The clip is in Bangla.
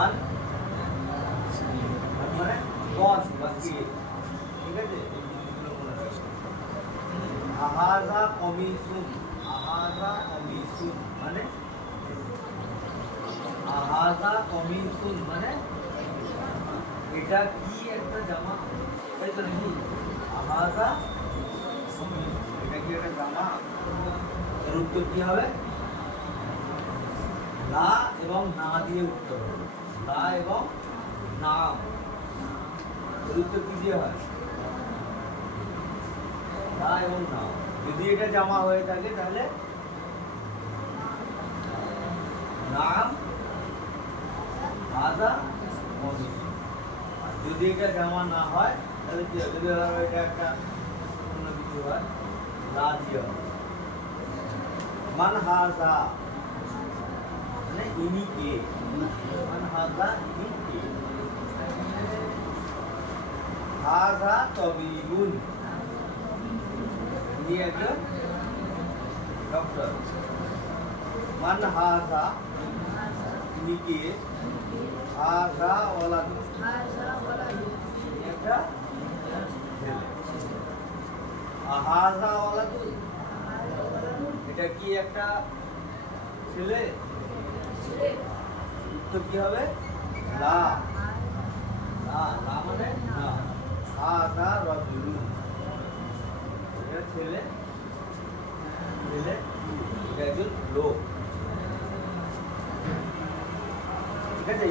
মান মানে কজ বা কে, ঠিক আছে? আহাজা কমিসুন, আহাজা কমিসুন মানে আহাজা কমিসুন মানে এটা কি একটা জামা, তাই তো নাকি? আহাজা এটা কি একটা জামা? এর উত্তর কি হবে? লা এবং না দিয়ে উত্তর হবে। লা এবং নাম, এর উত্তর কি দিয়ে হয়? লা এবং নাম। যদি এটা জামা হয়ে থাকে তাহলে নাম আদা কমিস। আর যদি এটা জামা না হয় তাহলে কি হবে? যদি এটা একটা অন্য কিছু হয়, লা দিয়ে হবে। মান হাজা মানে ইনি কে, মান হাজা ইনি কে। হাজা তবিবুন ইনি একজন ডক্টর। মান হাজা ইনি কে, হাজা ওয়ালাদু ইনি একটা ছেলে। হাজা ওয়ালাদু এটা কি একটা ছেলে? উত্তর কি হবে? লা, লা, লা মানে না। হাজা রাজুলুন এটা ছেলে, ছেলে এটা একজন লোক, ঠিক আছে?